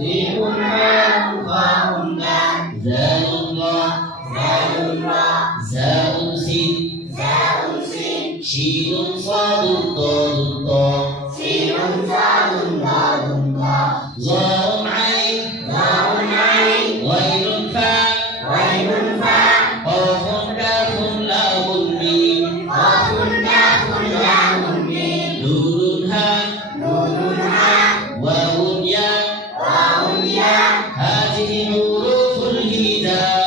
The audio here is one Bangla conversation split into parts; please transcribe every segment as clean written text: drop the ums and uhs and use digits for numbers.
جيم لام خاء دال زال الله زاء سين شين صاد ضاد طاء سين صاد ضاد طاء ظاء عين غين فاء قاف كاف لام ميم نون هاء واو ياء هذه حروف الهجاء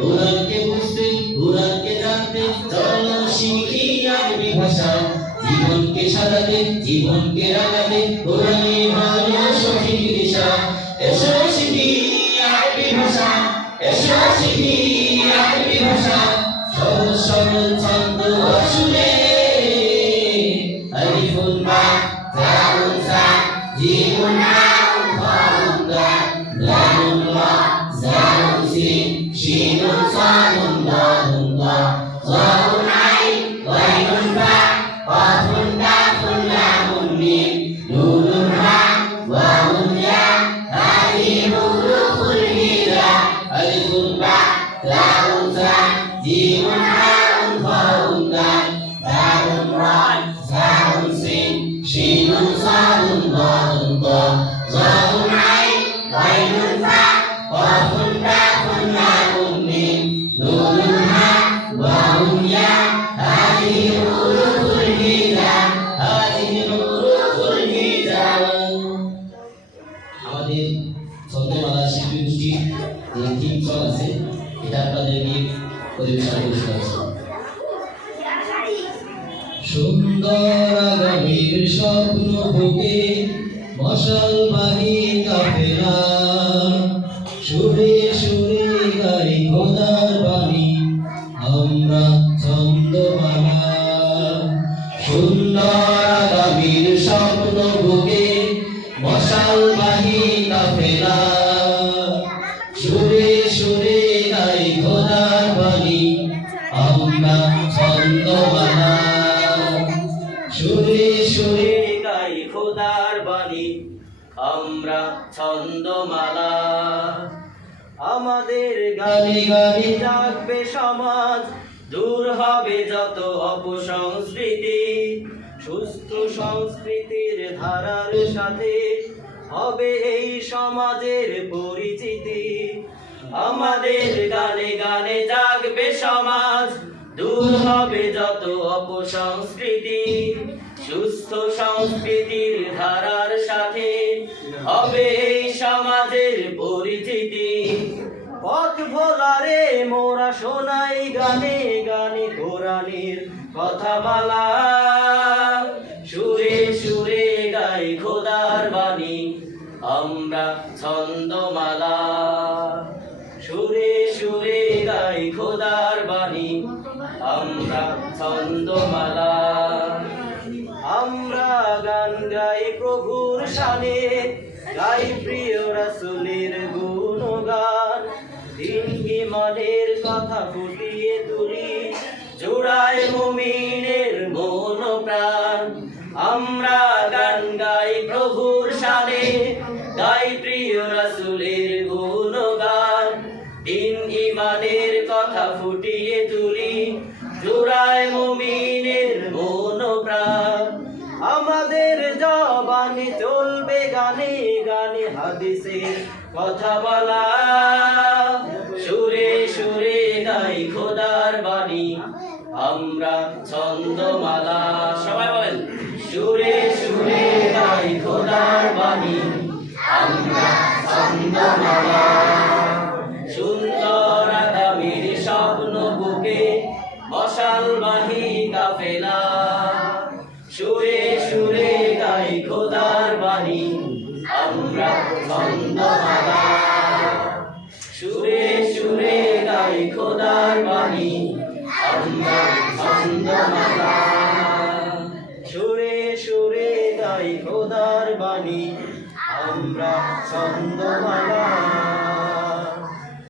কোরআনকে বুঝতে কোরআনকে জানতে চলো শিখি আরবি ভাষা জীবনকে সাজাতে জীবনকে রাঙাতে কোরআনই হলো সঠিক দিশা এসো শিখি আরবি ভাষা এসো শিখি আরবি ভাষা সহজ সরল ছন্দ আসলে আলিফুন বা তাউন সা জিমুন আউন ফাউন দাল লামুন বা জালুন সিন শিনুন সানুন দালুন দা জাউন আইন গাইনুন ফা কাফুন কাফুন লামুন মিম নুনুন হা ওয়াউন ইয়া হাদিহি হুরুফুল হিজা আলিফুন বা তাউন সা জিমুন আউন ফাউন দাল দালুন রা জাউন সিন শিনুন সানুন দালুন দা জাউন আইন গাইনুন ফা কাফুন কাফুন লামুন মিম নুনুন হা ওয়াউন ইয়া হাদিহি হুরুফুল হিজা আমাদের ছন্দমালা শিল্পী গোষ্ঠী যে থিম সং আছে এটা আপনাদেরকে পরিবেশন করতে হচ্ছে সুন্দর আগামীর স্বপ্ন বুকে মশালবাহী কাফেলা সুরে সুরে গাই খোদার বাণী আমরা ছন্দমালা সুন্দর আগামীর স্বপ্ন বুকে মশালবাহী কাফেলা সুরে সুরে গাই খোদার বাণী আমরা ছন্দমালা সুরে সুরে গাই খোদার বাণী আমরা ছন্দমালা আমাদের গানে গানে জাগবে সমাজ দূর হবে যত অপসংস্কৃতি সুস্থ সংস্কৃতির ধারার সাথে হবে এই সমাজের পরিচিতি আমাদের গানে গানে জাগবে সমাজ দূর হবে যত অপসংস্কৃতি সুস্থ সংস্কৃতির ধারার সাথে হবে এই সমাজের পরিচিতি পথ ভোলারে মোরা শোনাই গানে গানে কোরআনের কথামালা সুরে সুরে গাই খোদার বাণী আমরা ছন্দমালা সুরে সুরে গাই খোদার বাণী আমরা ছন্দমালা আমরা গান গাই প্রভুর শানে গাই প্রিয় রাসূলের গুণগান দিন ঈমানের কথা ফুটিয়ে তুলি জোড়ায় মুমিনের মন প্রাণ আমরা গান গাই প্রভুর শানে গাই প্রিয় রাসূলের গুণগান দিন ঈমানের কথা ফুটিয়ে তুলি জোড়ায় মুমিনের মন প্রাণ আমাদের জবানে চলবে গানে গানে হাদিসের কথা বলা সুরে সুরে গাই খোদার বাণী আমরা ছন্দমালা সবাই বলেন সুরে সুরে গাই খোদার বাণী আমরা ছন্দমালা সুন্দর আগামীর স্বপ্ন বুকে মশালবাহী কাফেলা সুরে সুরে গাই খোদার বাণী আমরা ছন্দমালা সুরে সুরে গাই খোদার বাণী আমরা ছন্দমালা সুরে সুরে গাই খোদার বাণী আমরা ছন্দমালা।